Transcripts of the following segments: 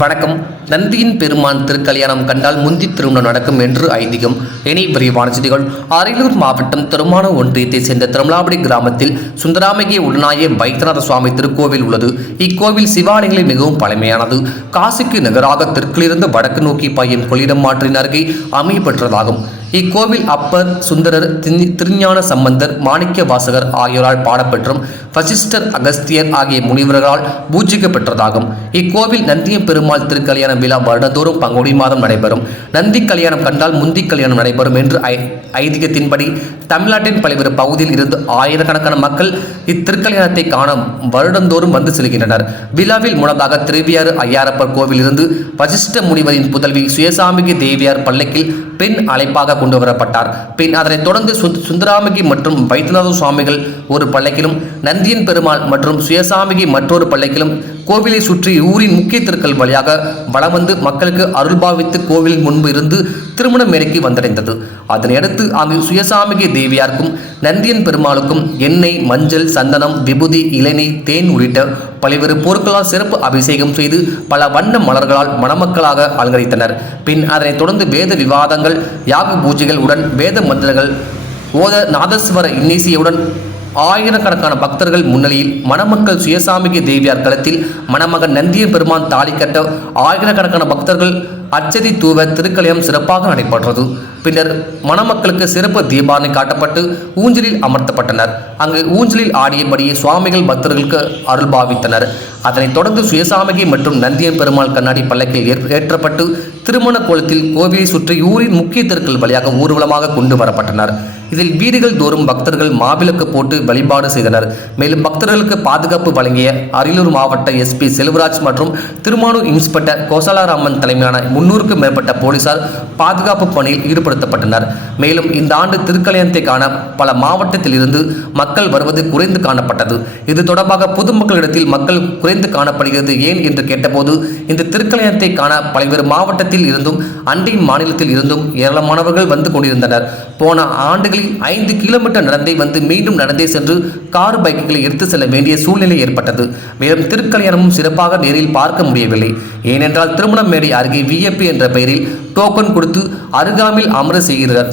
வணக்கம். நந்தியின் பெருமான் திருக்கல்யாணம் கண்டால் முந்தி திருமணம் நடக்கும் என்று ஐதீகம். இனி விரிவான செய்திகள். அரியலூர் மாவட்டம் திருமான ஒன்றியத்தை சேர்ந்த திருமலாபடி கிராமத்தில் சுந்தராமகி உடனாய வைத்தியநாத சுவாமி திருக்கோவில் உள்ளது. இக்கோவில் சிவாலயங்களில் மிகவும் பழமையானது. காசிக்கு நிகராக தெற்கிலிருந்து வடக்கு நோக்கி பாயும் கொள்ளிடம் ஆற்றின் அருகே அமையப்பெற்றதாகும். இக்கோவில் அப்பர், சுந்தரர், திருஞான சம்பந்தர், மாணிக்க வாசகர் ஆகியோரால் பாடப்பெற்றும் வசிஷ்டர், அகஸ்தியர் ஆகிய முனிவர்களால் பூஜிக்கப்பெற்றதாகும். இக்கோவில் நந்திய பெருமாள் திருக்கல்யாண விழா வருடந்தோறும் பங்குனி மாதம் நடைபெறும். நந்தி கல்யாணம் கண்டால் முந்தி கல்யாணம் நடைபெறும் என்று ஐதீகத்தின்படி தமிழ்நாட்டின் பல்வேறு பகுதியில் இருந்து ஆயிரக்கணக்கான மக்கள் இத்திருக்கல்யாணத்தை காண வருடந்தோறும் வந்து செல்கின்றனர். விழாவில் முன்னதாக திருவியாறு ஐயாரப்பர் கோவில் இருந்து வசிஷ்ட முனிவரின் புதல்வி சுயசாமிகி தேவியார் பல்லக்கில் பெண் அழைப்பாக கொண்டு வரப்பட்டார். பின் அதனைத் தொடர்ந்து சுந்தராமகி மற்றும் வைத்தியநாத சுவாமிகள் ஒரு பல்லக்கிலும், நந்தியன் பெருமாள் மற்றும் சுயசாமிகி மற்றொரு பல்லக்கிலும் கோவிலை சுற்றி ஊரின் முக்கிய தெருக்கள் வழியாக வலம் வந்து மக்களுக்கு அருள்பாவித்து கோவிலின் முன்பு இருந்து திருமண மேடைக்கு வந்தடைந்தது. அதனையடுத்து அங்கு சுயசாமிகி தேவியாருக்கும் நந்தியன் பெருமாளுக்கும் எண்ணெய், மஞ்சள், சந்தனம், விபூதி, இளநீர், தேன் உள்ளிட்ட பல்வேறு பொருட்களால் சிறப்பு அபிஷேகம் செய்து பல வண்ண மலர்களால் மணமக்களாக அலங்கரித்தனர். பின் அதனைத் தொடர்ந்து வேத விவாதங்கள், யாக பூஜைகள் உடன் வேத மந்திரங்கள் ஓத நாதஸ்வர இன்னிசையுடன் ஆயிரக்கணக்கான பக்தர்கள் முன்னிலையில் மணமக்கள் சுயசாமிகி தேவியார் களத்தில் மணமகன் நந்தியன் பெருமான் தாலி கட்ட ஆயிரக்கணக்கான பக்தர்கள் அச்சதி தூவ திருக்கல்யாணம் சிறப்பாக நடைபெற்றது. பின்னர் மணமக்களுக்கு சிறப்பு தீபாரணை காட்டப்பட்டு ஊஞ்சலில் அமர்த்தப்பட்டனர். அங்கு ஊஞ்சலில் ஆடியபடியே சுவாமிகள் பக்தர்களுக்கு அருள் பாவித்தனர். அதனைத் தொடர்ந்து சுயசாமிகி மற்றும் நந்தியன் பெருமாள் கண்ணாடி பல்லக்கில் ஏற்றப்பட்டு திருமண கோலத்தில் கோவிலை சுற்றி ஊரின் முக்கிய தெருக்கள் வழியாக ஊர்வலமாக கொண்டு வரப்பட்டனர். இதில் வீடுகள் தோறும் பக்தர்கள் மாவிளக்கு போட்டு வழிபாடு செய்தனர். மேலும் பக்தர்களுக்கு பாதுகாப்பு வழங்கிய அரியலூர் மாவட்ட எஸ்பி செல்வராஜ் மற்றும் திருமானூர் இன்ஸ்பெக்டர் கோசலாராமன் தலைமையிலான 300க்கும் மேற்பட்ட போலீசார் பாதுகாப்பு பணியில் ஈடுபடுத்தப்பட்டனர். மேலும் இந்த ஆண்டு திருக்கல்யாணத்தை காண பல மாவட்டத்தில் இருந்து மக்கள் வருவது குறைந்து காணப்பட்டது. இது தொடர்பாக பொதுமக்களிடத்தில் மக்கள் குறைந்து காணப்படுகிறது ஏன் என்று கேட்டபோது, இந்த திருக்கல்யாணத்தை காண பல்வேறு மாவட்டத்தில் இருந்தும் அண்டை மாநிலத்தில் இருந்தும் ஏராளமானவர்கள் வந்து கொண்டிருந்தனர். போன ஆண்டுகளில் 5 கிலோமீட்டர் நடந்தே வந்து மீண்டும் நடந்தே சென்று கார், பைக்குகளை எடுத்து செல்ல வேண்டிய சூழ்நிலை ஏற்பட்டது. மேலும் திருக்கல்யாணமும் சிறப்பாக நேரில் பார்க்க முடியவில்லை. ஏனென்றால் திருமண மேடை அருகே விஐபி என்ற பெயரில் டோக்கன் கொடுத்து அருகாமையில் அமர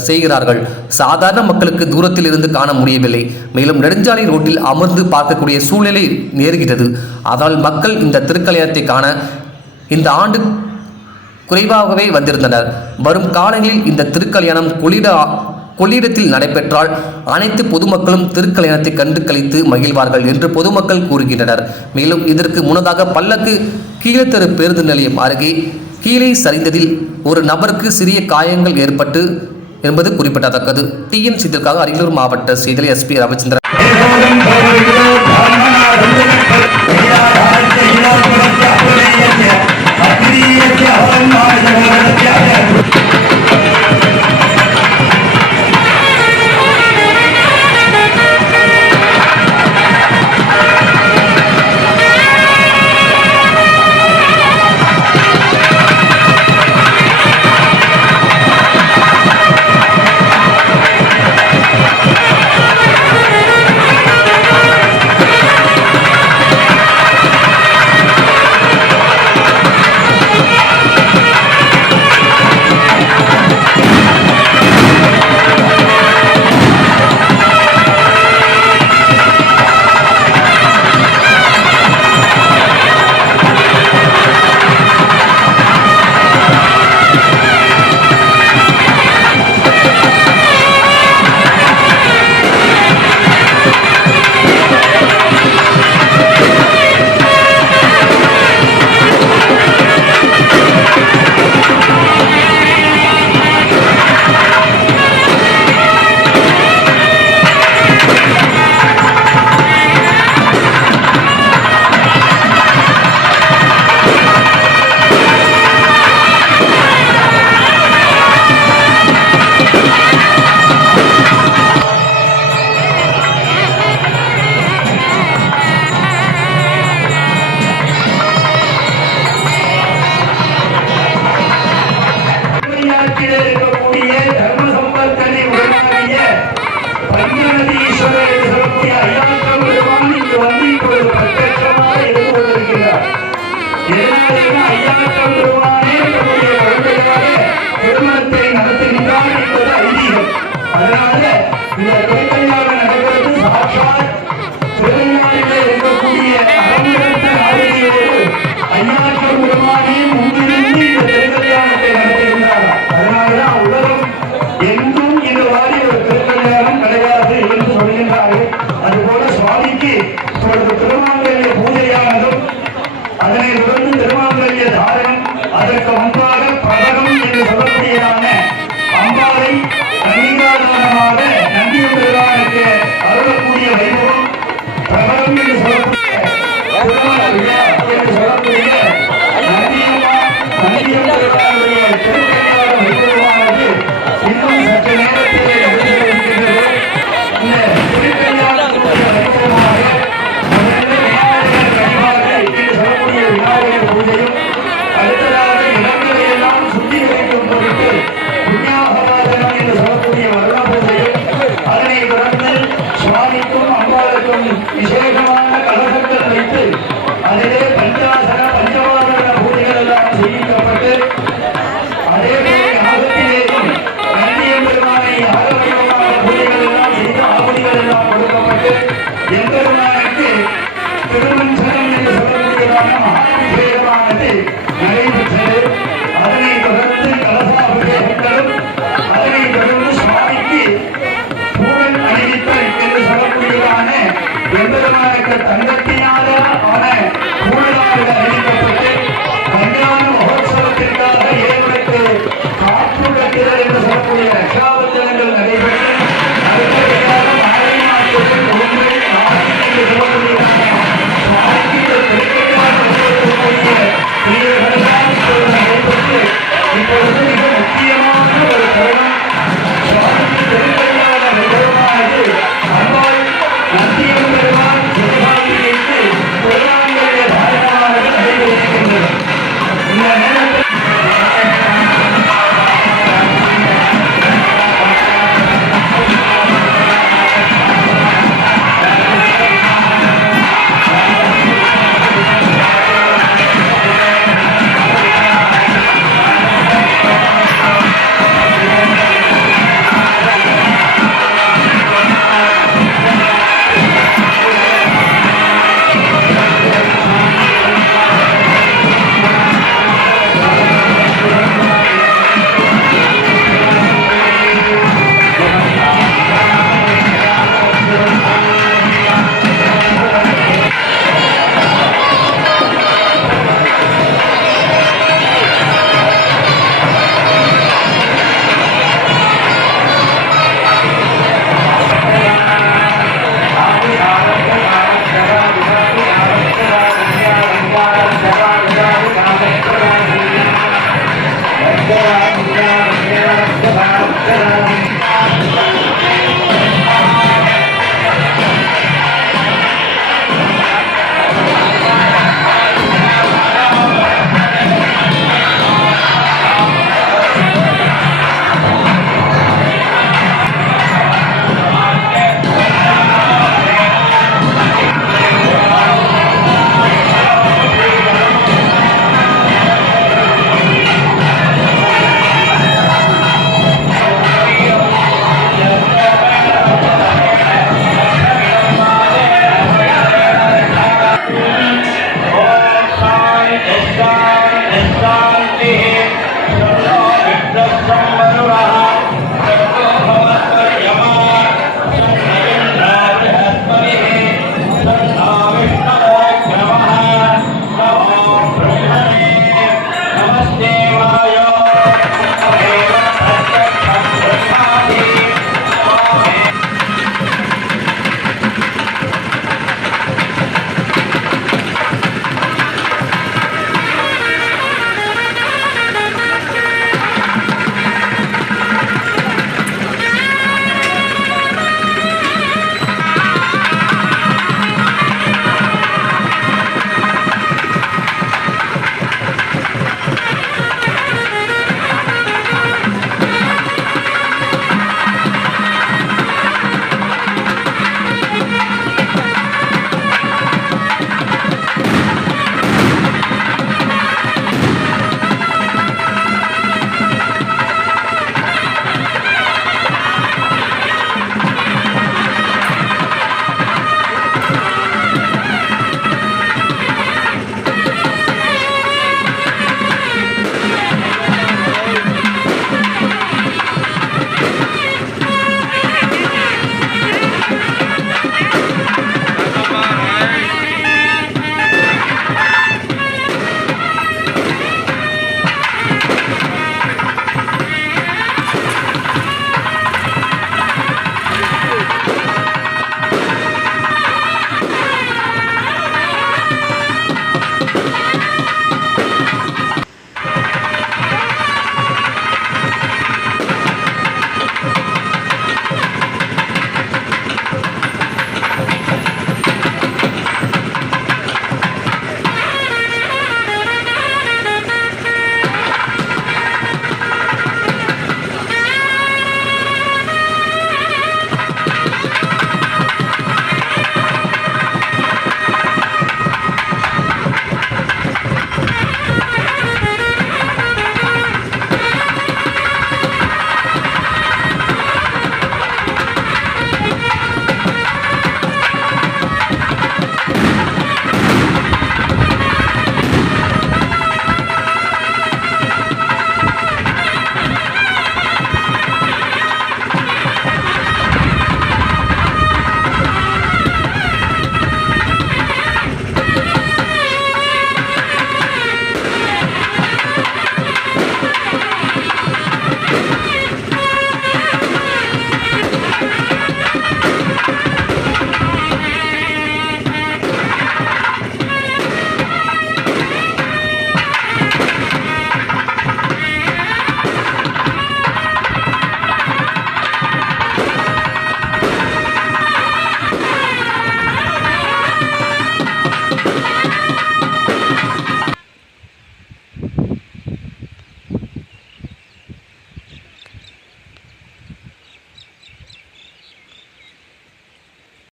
செய்கிறார்கள். சாதாரண மக்களுக்கு தூரத்தில் இருந்து காண முடியவில்லை. மேலும் நெடுஞ்சாலை ரோட்டில் அமர்ந்து பார்க்கக்கூடிய சூழ்நிலை நேருகிறது. அதனால் மக்கள் இந்த திருக்கல்யாணத்தை காண இந்த ஆண்டு குறைவாகவே வந்திருந்தனர். வரும் காலங்களில் இந்த திருக்கல்யாணம் கொள்ளிடத்தில் நடைபெற்றால் அனைத்து பொதுமக்களும் திருக்கல்யாணத்தை கண்டு கழித்து மகிழ்வார்கள் என்று பொதுமக்கள் கூறுகின்றனர். மேலும் இதற்கு முன்னதாக பல்லக்கு கீழத்தெரு பேருந்து நிலையம் அருகே கீழே சரிந்ததில் ஒரு நபருக்கு சிறிய காயங்கள் ஏற்பட்டு என்பது குறிப்பிடத்தக்கது. டிஎன் செய்திகளுக்காக அரியலூர் மாவட்ட செய்தியாளர் எஸ்பி ரவிச்சந்திரன். வாழ்க